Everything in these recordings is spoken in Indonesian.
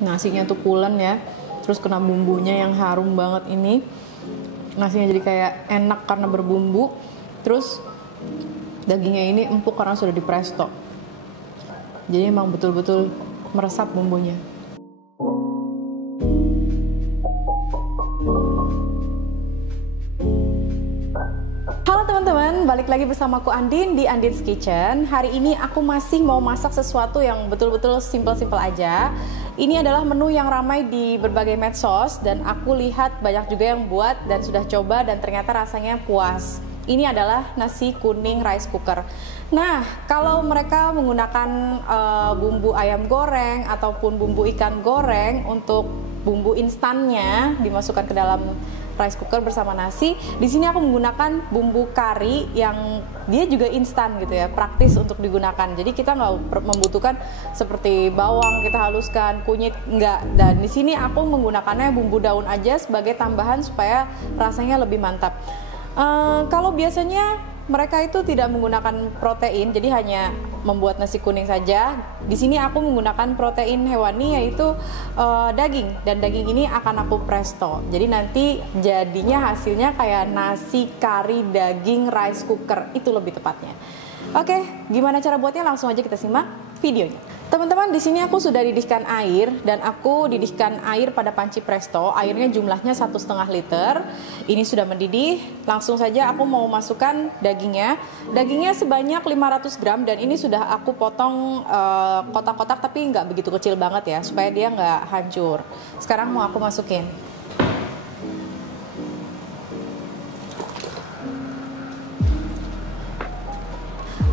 Nasinya tuh pulen ya, terus kena bumbunya yang harum banget ini. Nasinya jadi kayak enak karena berbumbu. Terus dagingnya ini empuk karena sudah di presto. Jadi emang betul-betul meresap bumbunya. Halo teman-teman, balik lagi bersamaku Andin di Andin's Kitchen. Hari ini aku masih mau masak sesuatu yang betul-betul simple-simple aja. Ini adalah menu yang ramai di berbagai medsos dan aku lihat banyak juga yang buat dan sudah coba dan ternyata rasanya puas. Ini adalah nasi kuning rice cooker. Nah, kalau mereka menggunakan bumbu ayam goreng ataupun bumbu ikan goreng untuk bumbu instannya dimasukkan ke dalam rice cooker bersama nasi. Di sini aku menggunakan bumbu kari yang dia juga instan gitu ya, praktis untuk digunakan. Jadi kita nggak membutuhkan seperti bawang kita haluskan, kunyit enggak. Dan di sini aku menggunakannya bumbu daun aja sebagai tambahan supaya rasanya lebih mantap. Kalau biasanya mereka itu tidak menggunakan protein, jadi hanya membuat nasi kuning saja. Di sini aku menggunakan protein hewani yaitu daging, dan daging ini akan aku presto. Jadi nanti jadinya hasilnya kayak nasi kari daging rice cooker, itu lebih tepatnya. Oke, gimana cara buatnya? Langsung aja kita simak videonya. Teman-teman, di sini aku sudah didihkan air dan aku didihkan air pada panci presto. Airnya jumlahnya 1,5 liter. Ini sudah mendidih. Langsung saja aku mau masukkan dagingnya. Dagingnya sebanyak 500 gram dan ini sudah aku potong kotak-kotak tapi nggak begitu kecil banget ya, supaya dia nggak hancur. Sekarang mau aku masukin.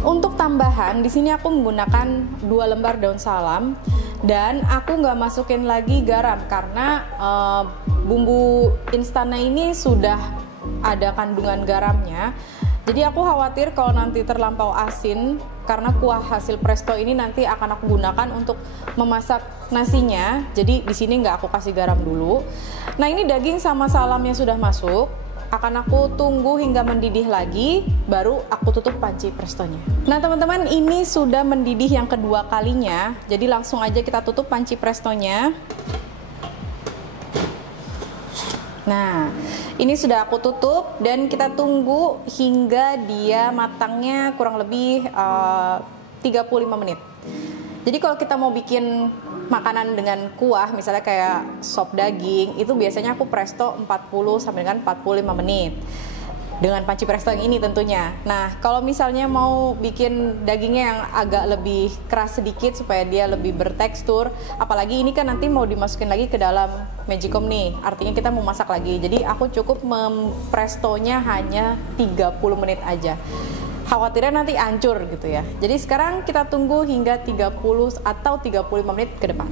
Untuk tambahan, di sini aku menggunakan 2 lembar daun salam dan aku nggak masukin lagi garam karena bumbu instannya ini sudah ada kandungan garamnya. Jadi aku khawatir kalau nanti terlampau asin karena kuah hasil presto ini nanti akan aku gunakan untuk memasak nasinya. Jadi di sini nggak aku kasih garam dulu. Nah, ini daging sama salamnya sudah masuk. Akan aku tunggu hingga mendidih lagi, baru aku tutup panci prestonya. Nah teman-teman, ini sudah mendidih yang kedua kalinya, jadi langsung aja kita tutup panci prestonya. Nah, ini sudah aku tutup dan kita tunggu hingga dia matangnya kurang lebih 35 menit. Jadi kalau kita mau bikin makanan dengan kuah, misalnya kayak sop daging, itu biasanya aku presto 40 sampai dengan 45 menit. Dengan panci presto yang ini tentunya. Nah, kalau misalnya mau bikin dagingnya yang agak lebih keras sedikit supaya dia lebih bertekstur, apalagi ini kan nanti mau dimasukin lagi ke dalam magicom nih, artinya kita mau masak lagi. Jadi aku cukup memprestonya hanya 30 menit aja. Khawatirnya nanti hancur gitu ya. Jadi sekarang kita tunggu hingga 30 atau 35 menit ke depan.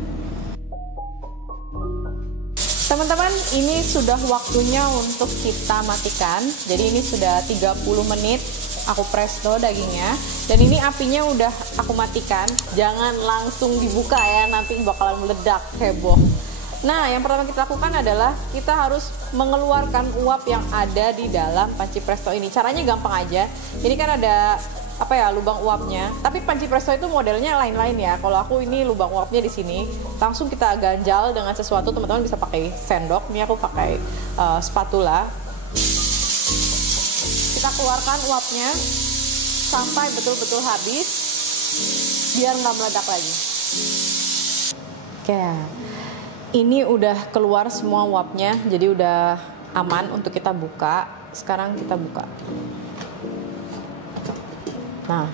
Teman-teman, ini sudah waktunya untuk kita matikan. Jadi ini sudah 30 menit aku presto dagingnya. Dan ini apinya udah aku matikan. Jangan langsung dibuka ya, nanti bakalan meledak, heboh. Nah, yang pertama kita lakukan adalah kita harus mengeluarkan uap yang ada di dalam panci presto ini. Caranya gampang aja. Ini kan ada lubang uapnya. Tapi panci presto itu modelnya lain-lain ya. Kalau aku ini lubang uapnya di sini. Langsung kita ganjal dengan sesuatu. Teman-teman bisa pakai sendok. Ini aku pakai spatula. Kita keluarkan uapnya sampai betul-betul habis, biar nggak meledak lagi. Oke. Ini udah keluar semua uapnya, jadi udah aman untuk kita buka. Sekarang kita buka. Nah,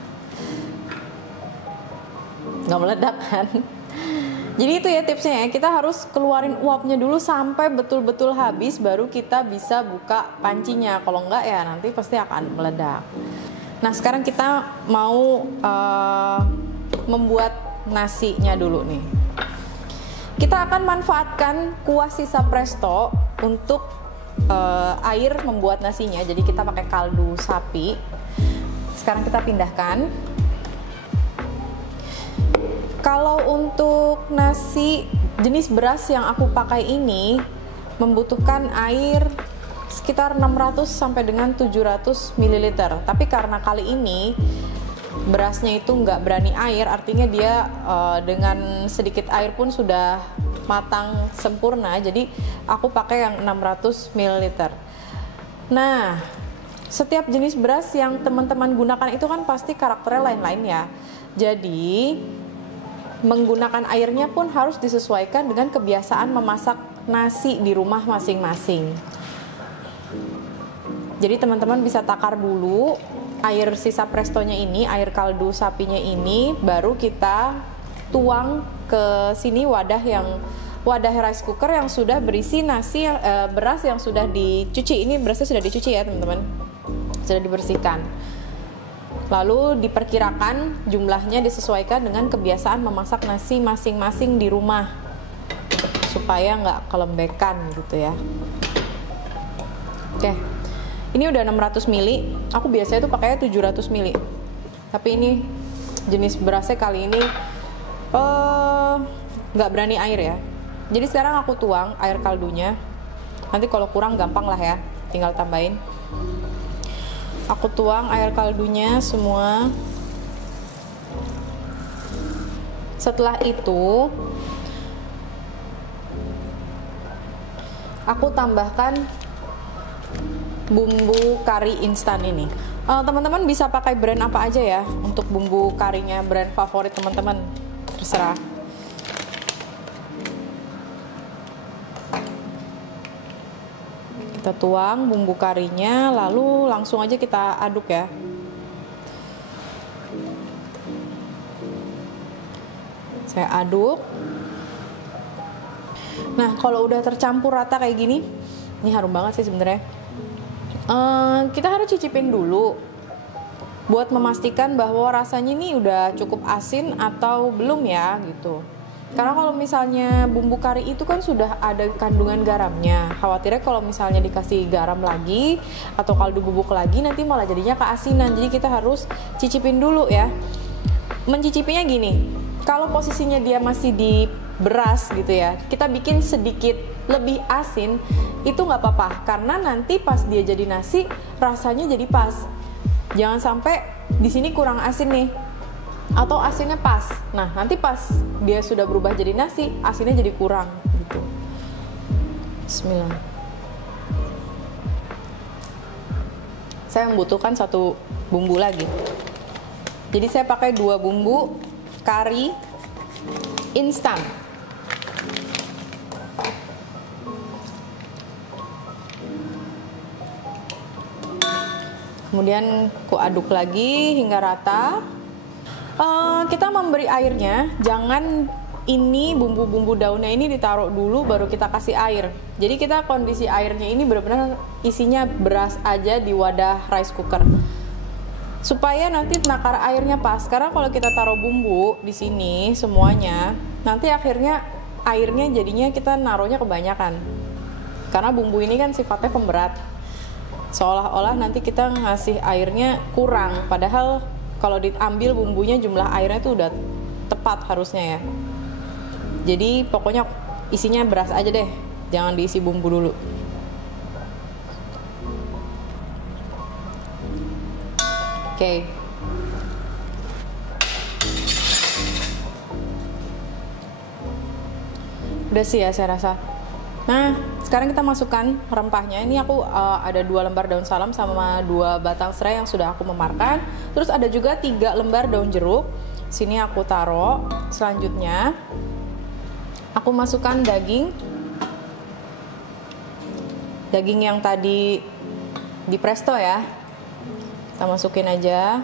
nggak meledak kan? Jadi itu ya tipsnya ya, kita harus keluarin uapnya dulu sampai betul-betul habis, baru kita bisa buka pancinya. Kalau enggak ya nanti pasti akan meledak. Nah, sekarang kita mau membuat nasinya dulu nih. Kita akan manfaatkan kuah sisa presto untuk air membuat nasinya. Jadi kita pakai kaldu sapi. Sekarang kita pindahkan. Kalau untuk nasi jenis beras yang aku pakai ini membutuhkan air sekitar 600 sampai dengan 700 ml. Tapi karena kali ini berasnya itu nggak berani air, artinya dia dengan sedikit air pun sudah matang sempurna, jadi aku pakai yang 600 ml. Nah, setiap jenis beras yang teman-teman gunakan itu kan pasti karakternya lain-lain ya. Jadi menggunakan airnya pun harus disesuaikan dengan kebiasaan memasak nasi di rumah masing-masing. Jadi teman-teman bisa takar dulu air sisa prestonya ini, air kaldu sapinya ini, baru kita tuang ke sini wadah rice cooker yang sudah berisi nasi beras yang sudah dicuci. Ini berasnya sudah dicuci ya teman-teman, sudah dibersihkan. Lalu diperkirakan jumlahnya disesuaikan dengan kebiasaan memasak nasi masing-masing di rumah supaya nggak kelembekan gitu ya. Oke, ini udah 600 ml. Aku biasanya tuh pakainya 700 ml. Tapi ini jenis berasnya kali ini nggak berani air ya. Jadi sekarang aku tuang air kaldunya. Nanti kalau kurang gampang lah ya, tinggal tambahin. Aku tuang air kaldunya semua. Setelah itu aku tambahkan bumbu kari instan ini. Teman-teman bisa pakai brand apa aja ya untuk bumbu karinya, brand favorit teman-teman, terserah. Kita tuang bumbu karinya, lalu langsung aja kita aduk ya. Saya aduk. Nah, kalau udah tercampur rata kayak gini, ini harum banget sih sebenarnya. Kita harus cicipin dulu buat memastikan bahwa rasanya ini udah cukup asin atau belum ya gitu. Karena kalau misalnya bumbu kari itu kan sudah ada kandungan garamnya. Khawatirnya kalau misalnya dikasih garam lagi atau kaldu bubuk lagi nanti malah jadinya keasinan. Jadi kita harus cicipin dulu ya. Mencicipinya gini, kalau posisinya dia masih di beras gitu ya, kita bikin sedikit lebih asin, itu nggak apa-apa. Karena nanti pas dia jadi nasi rasanya jadi pas. Jangan sampai di sini kurang asin nih, atau asinnya pas. Nah, nanti pas dia sudah berubah jadi nasi, asinnya jadi kurang gitu. Bismillah. Saya membutuhkan 1 bumbu lagi. Jadi saya pakai 2 bumbu kari instan. Kemudian ku aduk lagi hingga rata. Kita memberi airnya, jangan ini bumbu-bumbu daunnya ini ditaruh dulu baru kita kasih air. Jadi kita kondisi airnya ini benar-benar isinya beras aja di wadah rice cooker. Supaya nanti nakar airnya pas. Karena kalau kita taruh bumbu di sini semuanya, nanti akhirnya airnya jadinya kita naruhnya kebanyakan. Karena bumbu ini kan sifatnya pemberat. Seolah-olah nanti kita ngasih airnya kurang, padahal kalau diambil bumbunya jumlah airnya itu udah tepat harusnya ya. Jadi pokoknya isinya beras aja deh, jangan diisi bumbu dulu. Oke. Udah sih ya saya rasa. Nah, sekarang kita masukkan rempahnya. Ini aku ada 2 lembar daun salam sama 2 batang serai yang sudah aku memarkan. Terus ada juga 3 lembar daun jeruk. Sini aku taruh. Selanjutnya aku masukkan daging yang tadi di presto ya. Kita masukin aja.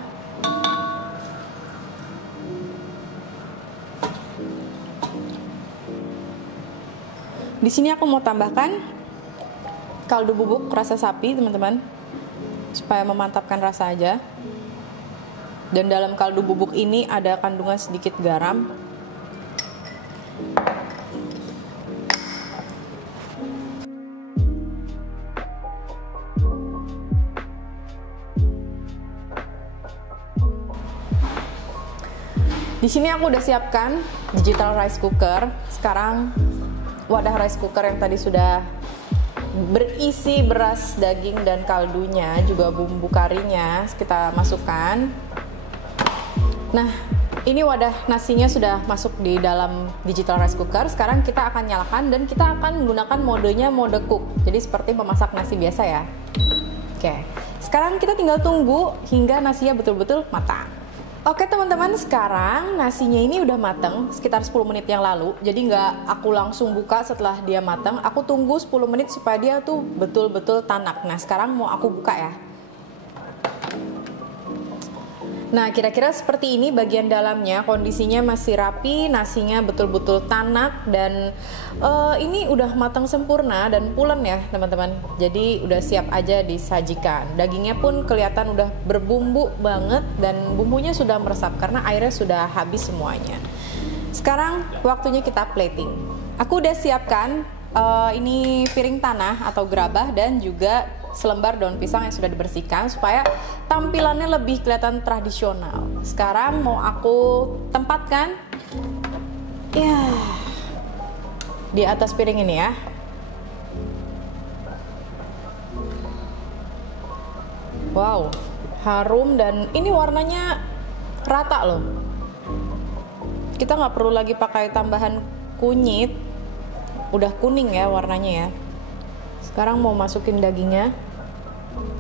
Di sini aku mau tambahkan kaldu bubuk rasa sapi, teman-teman, supaya memantapkan rasa aja. Dan dalam kaldu bubuk ini ada kandungan sedikit garam. Di sini aku udah siapkan digital rice cooker. Sekarang wadah rice cooker yang tadi sudah berisi beras, daging, dan kaldunya, juga bumbu karinya kita masukkan. Nah, ini wadah nasinya sudah masuk di dalam digital rice cooker. Sekarang kita akan nyalakan dan kita akan menggunakan modenya mode cook. Jadi seperti memasak nasi biasa ya. Oke, sekarang kita tinggal tunggu hingga nasinya betul-betul matang. Oke teman-teman, sekarang nasinya ini udah matang sekitar 10 menit yang lalu. Jadi nggak aku langsung buka setelah dia matang. Aku tunggu 10 menit supaya dia tuh betul-betul tanak. Nah sekarang mau aku buka ya. Nah kira-kira seperti ini bagian dalamnya, kondisinya masih rapi, nasinya betul-betul tanak dan ini udah matang sempurna dan pulen ya teman-teman. Jadi udah siap aja disajikan. Dagingnya pun kelihatan udah berbumbu banget dan bumbunya sudah meresap karena airnya sudah habis semuanya. Sekarang waktunya kita plating. Aku udah siapkan ini piring tanah atau gerabah dan juga selembar daun pisang yang sudah dibersihkan supaya tampilannya lebih kelihatan tradisional. Sekarang mau aku tempatkan ya di atas piring ini ya. Wow, harum dan ini warnanya rata loh. Kita nggak perlu lagi pakai tambahan kunyit, udah kuning ya warnanya ya. Sekarang mau masukin dagingnya.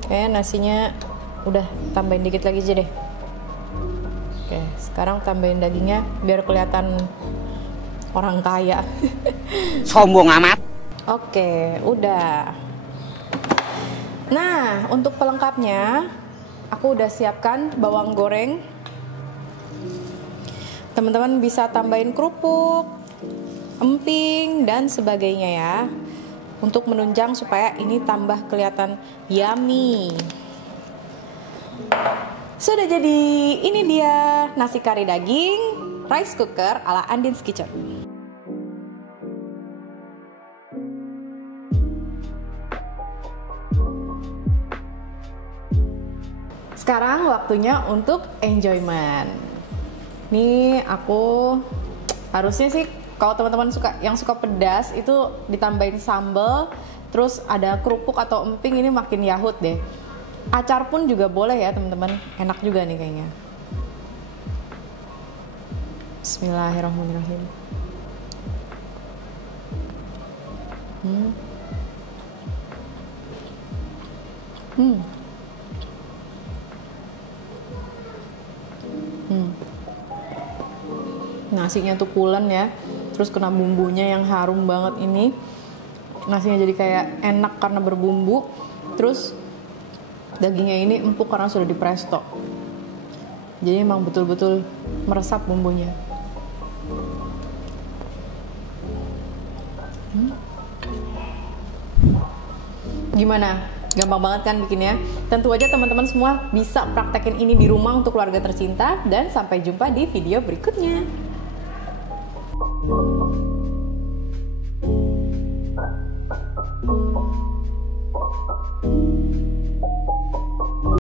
Nasinya udah tambahin dikit lagi aja deh. Oke, sekarang tambahin dagingnya biar kelihatan orang kaya. Sombong amat. Oke, udah. Nah, untuk pelengkapnya aku udah siapkan bawang goreng. Teman-teman bisa tambahin kerupuk, emping dan sebagainya ya. Untuk menunjang supaya ini tambah kelihatan yummy. Sudah jadi, ini dia nasi kari daging rice cooker ala Andin's Kitchen. Sekarang waktunya untuk enjoyment. Nih aku harusnya sih kalau teman-teman yang suka pedas itu ditambahin sambal, terus ada kerupuk atau emping, ini makin yahut deh. Acar pun juga boleh ya teman-teman, enak juga nih kayaknya. Bismillahirrahmanirrahim. Nasinya tuh pulen ya. Terus kena bumbunya yang harum banget ini. Nasinya jadi kayak enak karena berbumbu. Terus dagingnya ini empuk karena sudah dipresto. Jadi emang betul-betul meresap bumbunya. Gimana? Gampang banget kan bikinnya? Tentu aja teman-teman semua bisa praktekin ini di rumah untuk keluarga tercinta. Dan sampai jumpa di video berikutnya.